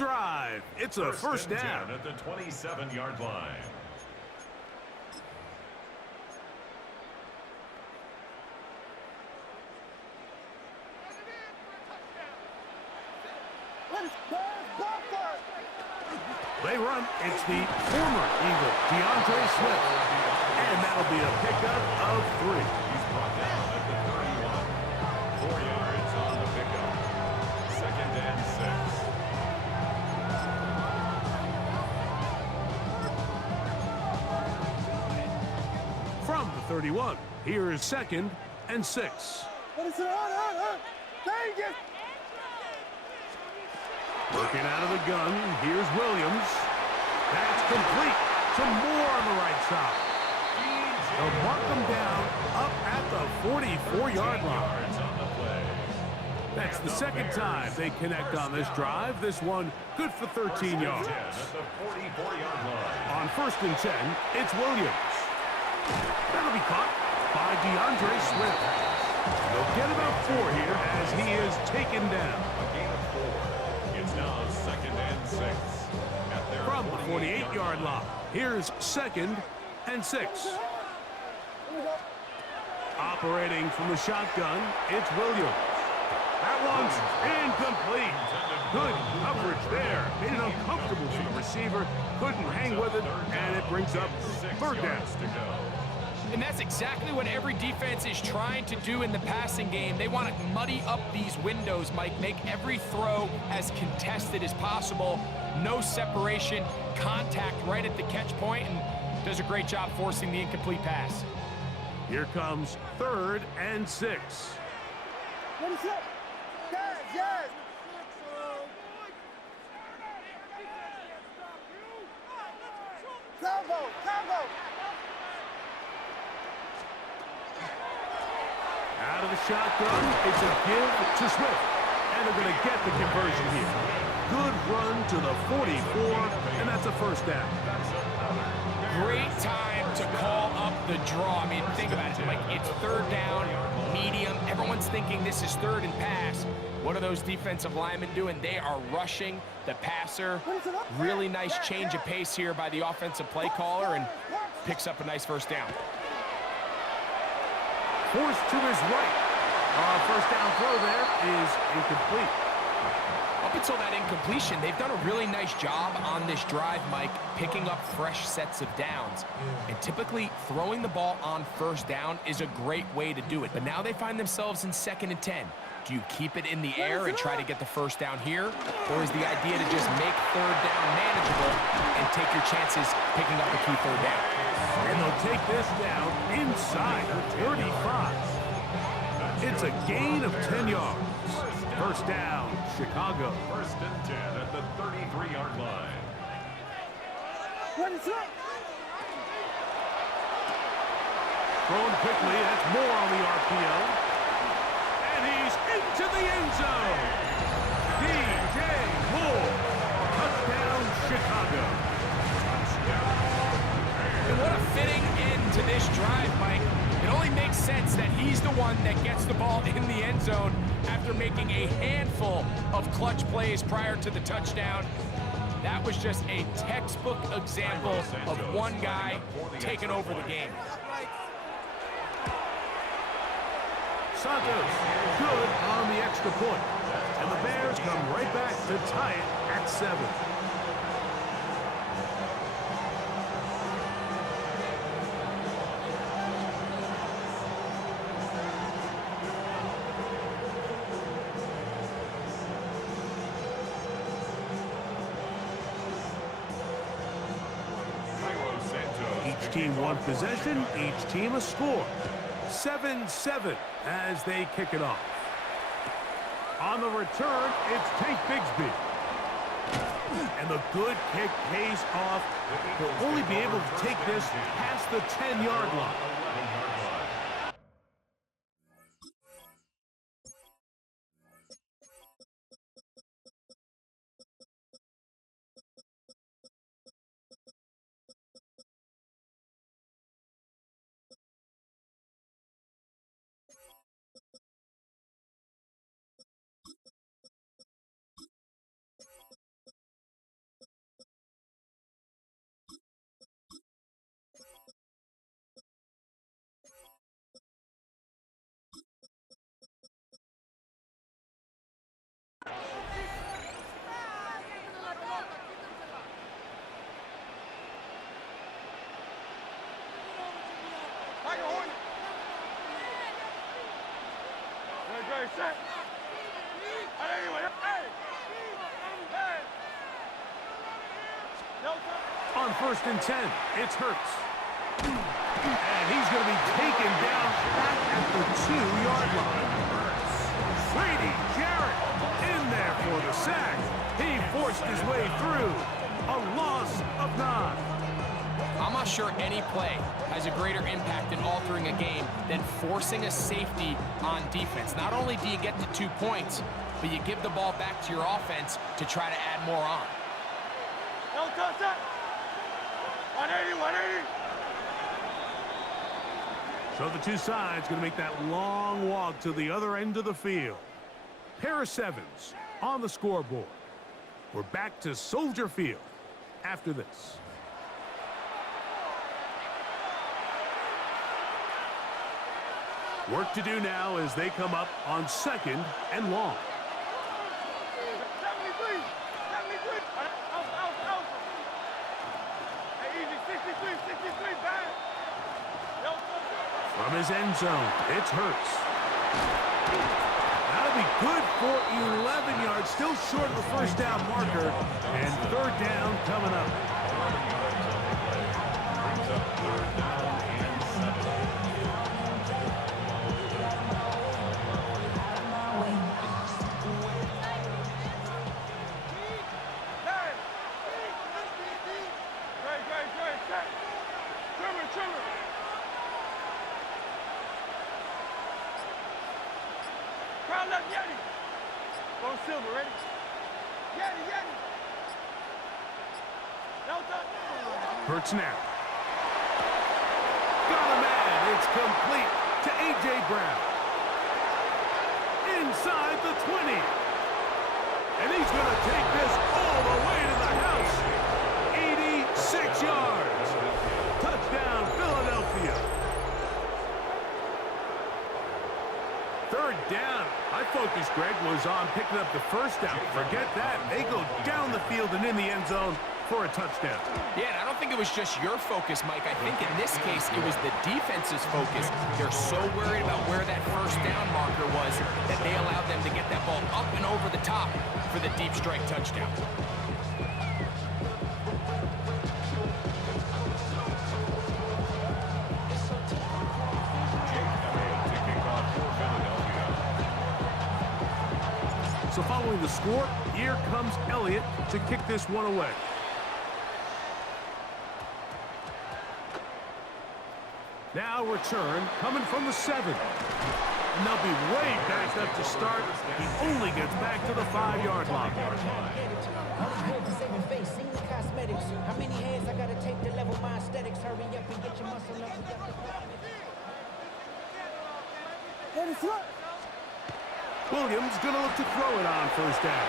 drive. It's a first down. At the 27-yard line. They run. It's the former Eagle, DeAndre Swift. And that'll be a pickup of 3. He's brought down at the 31. 4 yards on the pickup. 2nd and 6. From the 31, here is 2nd and 6. Working out of the gun, here's Williams. That's complete to Moore on the right side. They'll mark them down up at the 44-yard line. That's the second time they connect on this drive. This one good for 13 yards. On 1st and 10, it's Williams. That'll be caught by DeAndre Swift. They'll get about 4 here as he is taken down. It's now 2nd and 6. From the 48-yard line, here's 2nd and 6. Operating from the shotgun, it's Williams. That one's incomplete. Good coverage there. Made it uncomfortable for the receiver. Couldn't hang with it, and it brings up 3rd down. And that's exactly what every defense is trying to do in the passing game. They want to muddy up these windows, Mike, make every throw as contested as possible. No separation, contact right at the catch point, and does a great job forcing the incomplete pass. Here comes 3rd and 6. What is up? Yes! Combo! Out of the shotgun, it's a give to Swift. And they're going to get the conversion here. Good run to the 44, and that's a 1st down. Great time to call up the draw. I mean, think about it. Like, it's 3rd down, medium. Everyone's thinking this is 3rd and pass. What are those defensive linemen doing? They are rushing the passer. Really nice change of pace here by the offensive play caller, and picks up a nice 1st down. Forced to his right. 1st down throw there is incomplete. Up until that incompletion, they've done a really nice job on this drive, Mike, picking up fresh sets of downs. And typically, throwing the ball on 1st down is a great way to do it. But now they find themselves in 2nd and 10. Do you keep it in the air and try to get the 1st down here? Or is the idea to just make 3rd down manageable and take your chances picking up a key 3rd down? And they'll take this down inside the 35. It's a gain of 10 yards. 1st down, Chicago. 1st and 10 at the 33-yard line. What is up? Thrown quickly, that's Moore on the RPO. And he's into the end zone. DJ Moore. Touchdown, Chicago. And what a fitting end to this drive, Mike. It only makes sense that he's the one that gets the ball in the end zone after making a handful of clutch plays prior to the touchdown. That was just a textbook example of one guy taking over the game. Santos, good on the extra point. And the Bears come right back to tie it at 7. Each team one possession, each team a score. 7-7 as they kick it off. On the return, it's Tank Bigsby. And the good kick pays off. He'll only be able to take this past the 10-yard line. set. Anyway, hey. Hey. No time. On 1st and 10, it's Hurts. And he's going to be taken down back at the 2-yard line. Grady Jarrett in there for the sack. He forced his way through. A loss of 9. I'm not sure any play has a greater impact in altering a game than forcing a safety on defense. Not only do you get the 2 points, but you give the ball back to your offense to try to add more on. No touch that. 180, 180. So the two sides going to make that long walk to the other end of the field. Pair of 7s on the scoreboard. We're back to Soldier Field after this. Work to do now as they come up on 2nd and long. 73, 73. Out. Hey, easy, 63, bang. No touch. From his end zone, it's Hurts. That'll be good for 11 yards, still short of the first down marker, and 3rd down coming up. Brings up 3rd down and 7. Great. Trimmer. Crowd left, Yeti. Go Silver, ready? Yeti. No touch. Hurts now. Got a man. It's complete to A.J. Brown. Inside the 20. And he's going to take this all the way to the house. 86 yards. Touchdown, Philadelphia. 3rd down. My focus, Greg, was on picking up the first down. Forget that. They go down the field and in the end zone for a touchdown. Yeah, and I don't think it was just your focus, Mike. I think in this case, it was the defense's focus. They're so worried about where that first down marker was that they allowed them to get that ball up and over the top for the deep strike touchdown. So following the score, here comes Elliott to kick this one away. Now return coming from the 7. And they'll be way backed up to start. He only gets back to the 5-yard line. How many hands I gotta take to level my aesthetics? Hurry up and get your muscle up. Ready, slip. Williams going to look to throw it on 1st down.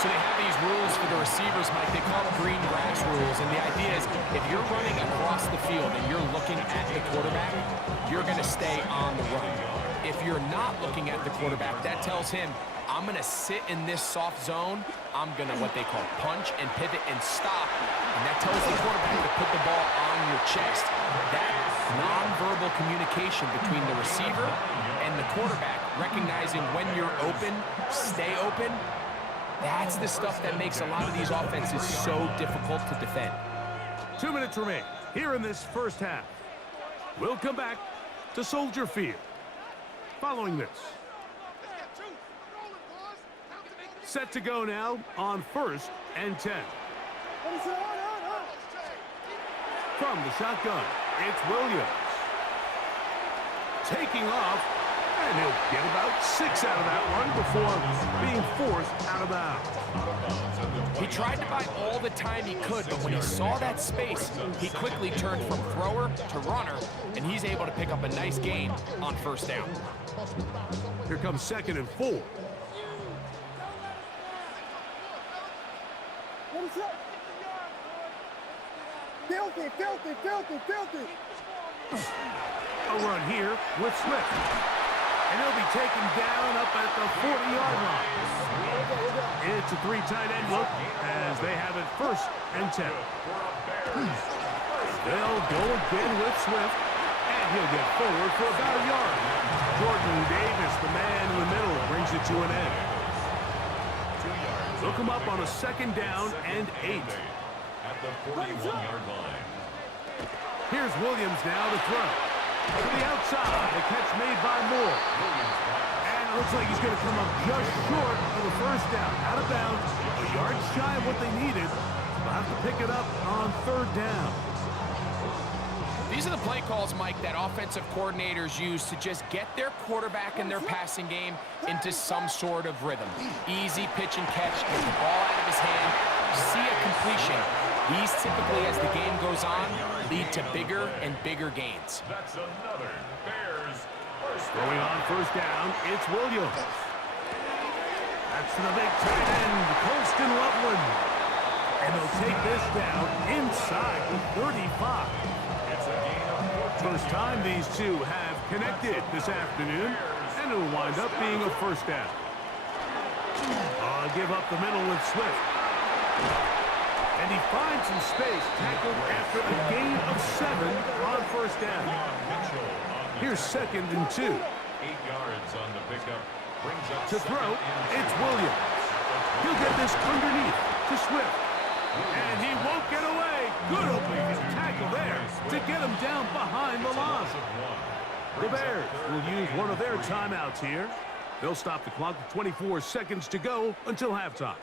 So they have these rules for the receivers, Mike. They call them green grass rules. And the idea is if you're running across the field and you're looking at the quarterback, you're going to stay on the run. If you're not looking at the quarterback, that tells him, I'm going to sit in this soft zone. I'm going to what they call punch and pivot and stop. And that tells the quarterback to put the ball on your chest. That nonverbal communication between the receiver and the quarterback, recognizing when you're open, stay open, that's the stuff that makes a lot of these offenses so difficult to defend. 2 minutes remain here in this first half. We'll come back to Soldier Field. Following this. Set to go now on 1st and 10. From the shotgun, it's Williams. Taking off, and he'll get about 6 out of that one before being forced out of bounds. He tried to buy all the time he could, but when he saw that space, he quickly turned from thrower to runner, and he's able to pick up a nice gain on 1st down. Here comes 2nd and 4. Filthy. A run here with Swift. And he'll be taken down up at the 40-yard line. It's a 3 tight end look as they have it 1st and 10. They'll go again with Swift, and he'll get forward for about a yard. Jordan Davis, the man in the middle, brings it to an end. 2 yards. They'll come up on a second down and 8. At the 41-yard line. Here's Williams now to throw. To the outside, a catch made by Moore. And it looks like he's going to come up just short of the first down. Out of bounds, a yard shy of what they needed. They'll have to pick it up on third down. These are the play calls, Mike, that offensive coordinators use to just get their quarterback and their passing game into some sort of rhythm. Easy pitch and catch, get the ball out of his hand, see a completion. These typically, as the game goes on, lead to bigger and bigger gains. That's another Bears first down. Going on first down, it's Williams. That's to the big tight end, Colston Loveland. And they'll take this down inside the 35. It's a gain of 14 First time these two have connected this afternoon, and it'll wind up being a first down. Give up the middle with Swift. And he finds some space, tackled after a gain of 7 on first down. Mitchell on the Here's second and 2. 8 yards on the pickup. Brings up To throw, it's Williams. He'll get this underneath to Swift. And he won't get away. Good opening tackle there to get him down behind the line. The Bears will use one of their timeouts here. They'll stop the clock with 24 seconds to go until halftime.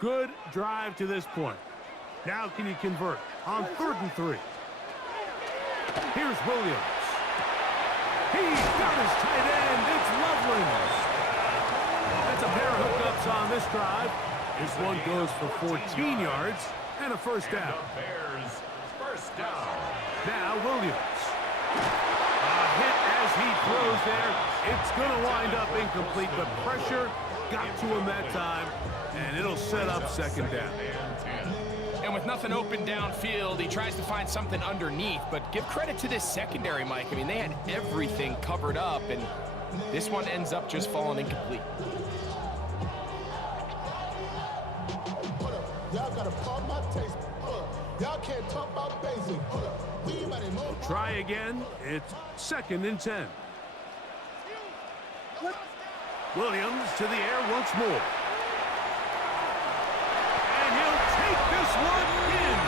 Good drive to this point. Now can you convert on 3rd and 3? Here's Williams. He's got his tight end. It's Loveland. That's a pair of hookups on this drive. This one goes for 14 yards and a first down. The Bears first down. Now Williams. A hit as he throws there. It's going to wind up incomplete. The pressure got to him that time, and it'll set up second down. And with nothing open downfield, he tries to find something underneath. But give credit to this secondary, Mike. I mean, they had everything covered up, and this one ends up just falling incomplete. Y'all gotta pump my taste. Y'all can't talk about basic. Try again. It's 2nd and 10. Williams to the air once more. And he'll take this one in.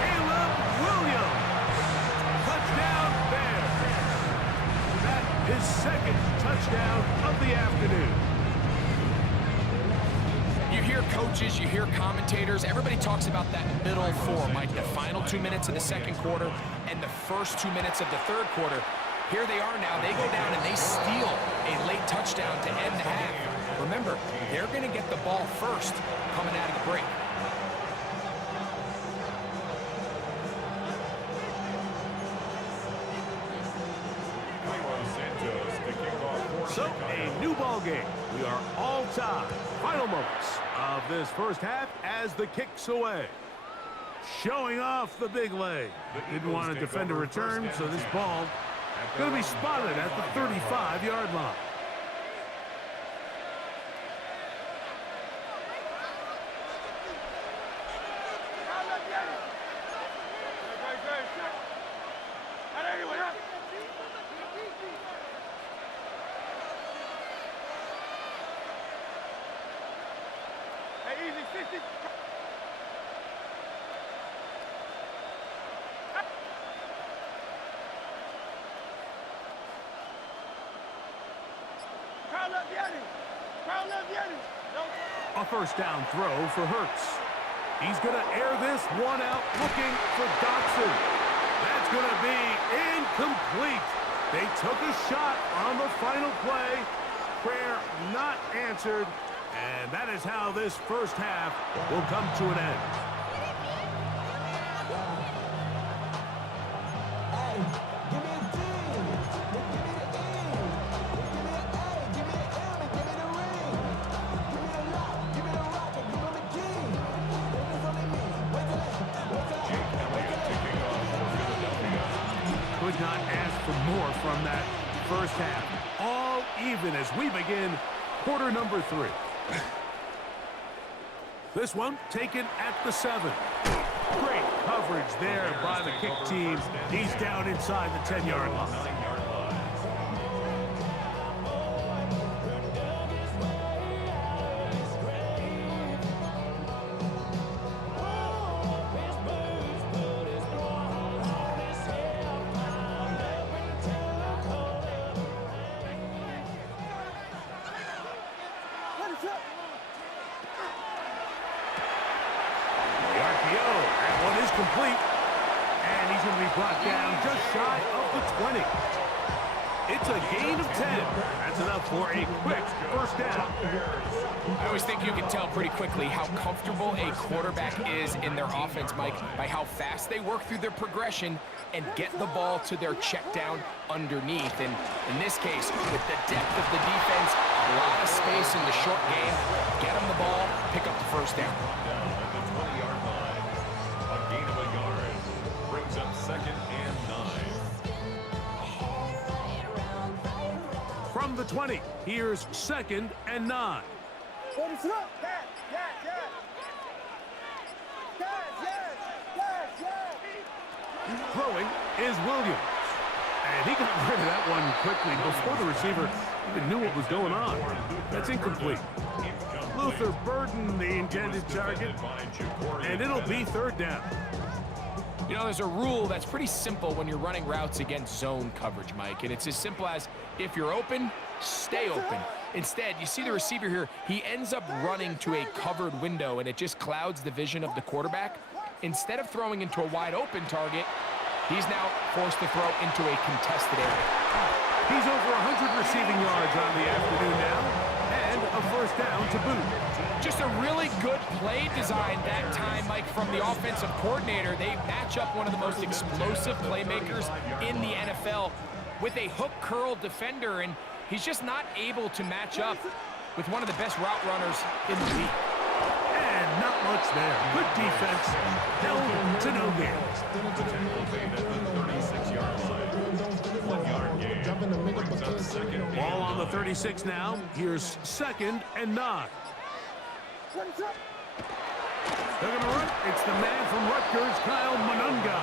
Caleb Williams. Touchdown Bears. That is 2nd touchdown of the afternoon. You hear coaches, you hear commentators, everybody talks about that middle four, Mike, the final 2 minutes of the second quarter and the first 2 minutes of the third quarter. Here they are now. They go down and they steal a late touchdown to end the half. Remember, they're going to get the ball first coming out of the break. So, a new ball game. We are all tied. Final moments of this first half as the kicks away. Showing off the big leg. Didn't want to defend a return, so this ball going to be spotted at the 35-yard line. A first down throw for Hurts. He's going to air this one out looking for Dotson. That's going to be incomplete. They took a shot on the final play. Prayer not answered. And that is how this first half will come to an end. Could not ask for more from that first half. All even as we begin quarter number 3. This one taken at the 7. Great coverage there by the kick team. He's down inside the 10-yard line. 9-yard line. Ready, set. The RPO, that one is complete. And he's going to be brought down just shy of the 20. It's a gain of 10. That's enough for a quick first down. I always think you can tell pretty quickly how comfortable a quarterback is in their offense, Mike, by how fast they work through their progression and get the ball to their check down underneath. And in this case, with the depth of the defense, a lot of space in the short game, get them the ball, pick up the first down. Down at the 20-yard line. A gain of a yard. Brings up 2nd and 9. From the 20, here's 2nd and 9. Ready, set. Yes, yes, yes. Yes, yes, yes, yes. Throwing is Williams. And he got rid of that one quickly before the receiver even knew what was going on. That's incomplete. Luther Burden, the intended target, and it'll be 3rd down. You know, there's a rule that's pretty simple when you're running routes against zone coverage, Mike, and it's as simple as if you're open, stay open. Instead, you see the receiver here, he ends up running to a covered window, and it just clouds the vision of the quarterback. Instead of throwing into a wide open target, he's now forced to throw into a contested area. He's over 100 receiving yards on the afternoon now, and a first down to boot. Just a really good play design that time, Mike, from the offensive coordinator. They match up one of the most explosive playmakers in the NFL with a hook curl defender, and he's just not able to match up with one of the best route runners in the league. And not much there. Good defense. Held to no gain. The tackle made at the 36-yard line. 1-yard gain. Brings up 2nd and Ball on the 36 now. Here's 2nd and 9. Ready, set. They're going to run. It's the man from Rutgers, Kyle Monunga.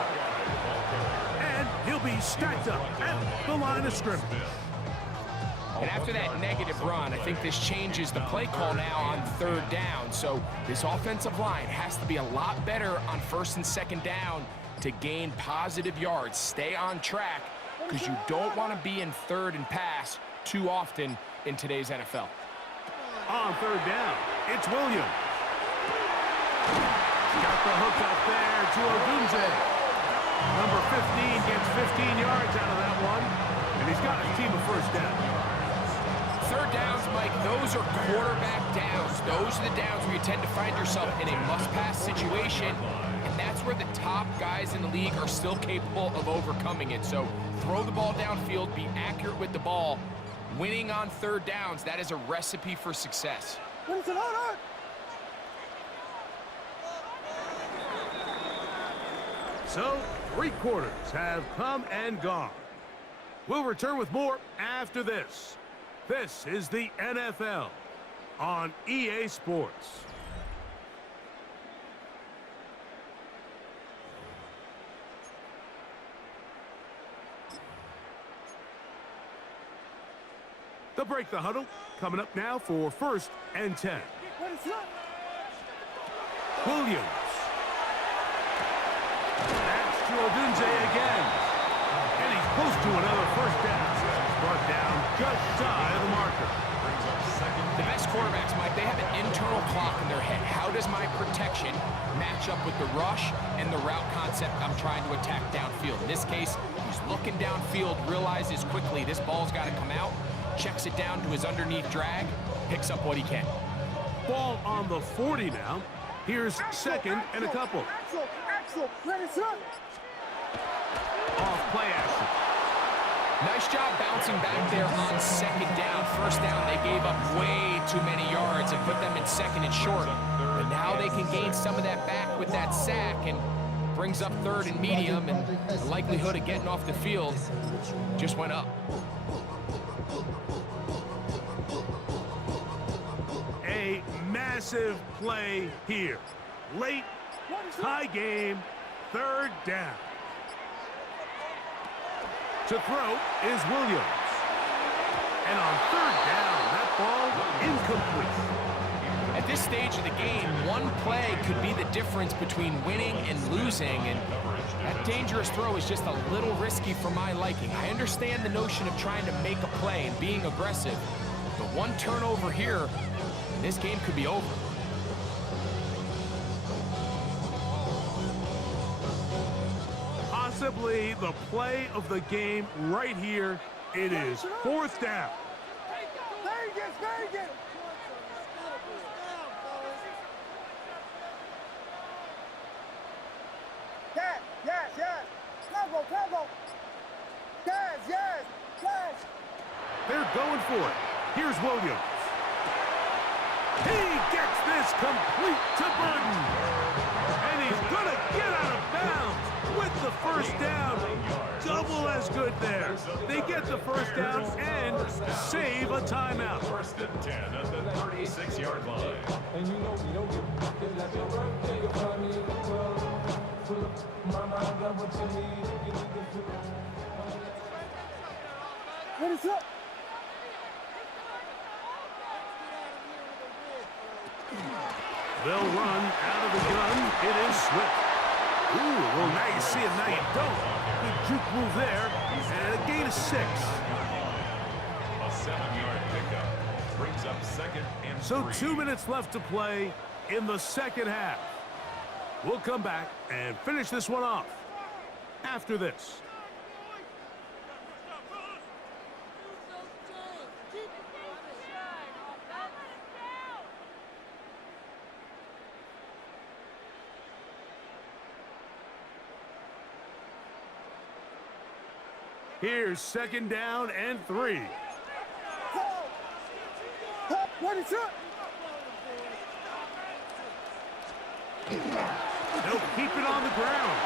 And he'll be stacked up at the line of scrimmage. And after that negative run, I think this changes the play call now on 3rd down. So this offensive line has to be a lot better on 1st and 2nd down to gain positive yards. Stay on track because you don't want to be in 3rd and pass too often in today's NFL. On 3rd down, it's Williams. Got the hook up there to Odunze. Number 15 gets 15 yards out of that one, and he's got his team a first down. 3rd downs, Mike, those are quarterback downs. Those are the downs where you tend to find yourself in a must-pass situation, and that's where the top guys in the league are still capable of overcoming it. So throw the ball downfield, be accurate with the ball. Winning on 3rd downs, that is a recipe for success. Ready, set. Hard. So, 3 quarters have come and gone. We'll return with more after this. This is the NFL on EA Sports. They'll break the huddle. Coming up now for 1st and 10. Ready, set. Williams. That's to Odunze again. And he's close to another first down. He's brought down just shy of the marker. Brings up 2nd. The best quarterbacks, Mike, they have an internal clock in their head. How does my protection match up with the rush and the route concept I'm trying to attack downfield? In this case, he's looking downfield, realizes quickly this ball's got to come out, checks it down to his underneath drag, picks up what he can. Ball on the 40 now. Here's 2nd and a couple. Axel, Axel. Ready, set. Off play action. Nice job bouncing back there on 2nd down. 1st down, they gave up way too many yards and put them in 2nd and short. But now they can gain some of that back with that sack and brings up 3rd and medium, and the likelihood of getting off the field just went up. A massive aggressive play here. Late, tie game, third down. To throw is Williams. And on third down, that ball incomplete. At this stage of the game, one play could be the difference between winning and losing, and that dangerous throw is just a little risky for my liking. I understand the notion of trying to make a play and being aggressive, but one turnover here, and this game could be over. Possibly the play of the game right here. It is fourth down. Vegas, Vegas. Yes, yes, yes. Combo, combo. Yes, yes, yes. They're going for it. Here's Williams. He gets this complete to Burton. And he's going to get out of bounds with the first down. Double as good there. They get the first down and save a timeout. First and 10 at the 36-yard line. And you know we don't get like your birthday, you'll find me in the club. My mind got what you need. You need to feel. What is up? They'll run out of the gun. It is Swift. Ooh, well, now you see him, now you don't. Good juke move there. And a gain of 6. A 7-yard pickup brings up second and 3. So 2 minutes left to play in the second half. We'll come back and finish this one off after this. Here's second down and 3. What is up? They'll keep it on the ground.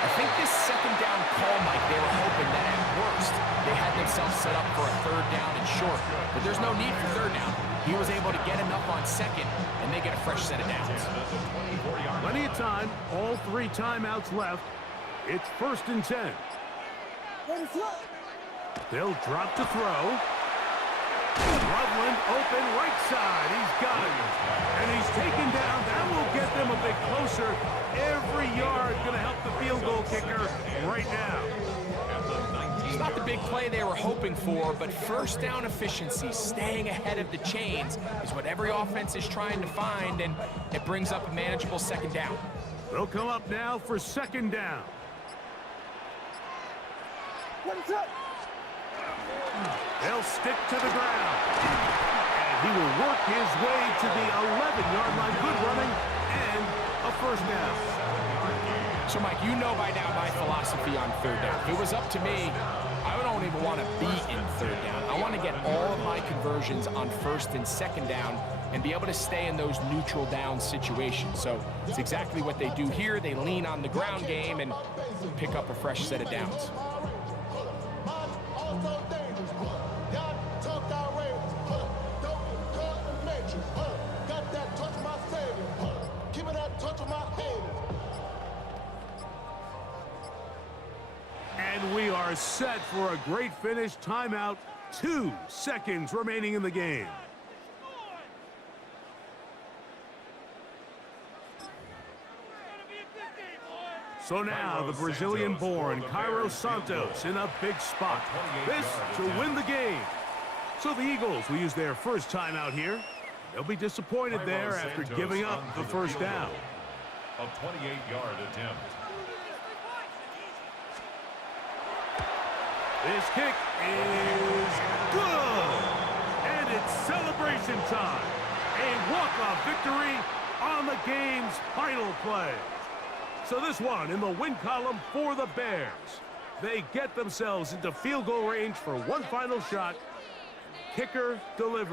I think this second down call, Mike, they were hoping that at worst they had themselves set up for a third down and short. But there's no need for third down. He was able to get enough on second, and they get a fresh set of downs. Plenty of time. All 3 timeouts left. It's first and 10. What is up? They'll drop to throw. Loveland open right side. He's got it. And he's taken down. That will get them a bit closer. Every yard going to help the field goal kicker right now. It's not the big play they were hoping for, but first down efficiency, staying ahead of the chains, is what every offense is trying to find, and it brings up a manageable second down. They'll come up now for second down. What is up? They'll stick to the ground. And he will work his way to the 11-yard line. Good running and a first down. So, Mike, you know by now my philosophy on third down. If it was up to me, I don't even want to be in third down. I want to get all of my conversions on first and second down and be able to stay in those neutral down situations. So it's exactly what they do here. They lean on the ground game and pick up a fresh set of downs. And we are set for a great finish. Timeout. 2 seconds remaining in the game. So now the Brazilian-born Cairo Santos in a big spot. This to win the game. So the Eagles will use their first timeout here. They'll be disappointed there after giving up the first down. A 28-yard attempt. This kick is good. And it's celebration time. A walk-off victory on the game's final play. So this one in the win column for the Bears. They get themselves into field goal range for one final shot. Kicker delivers.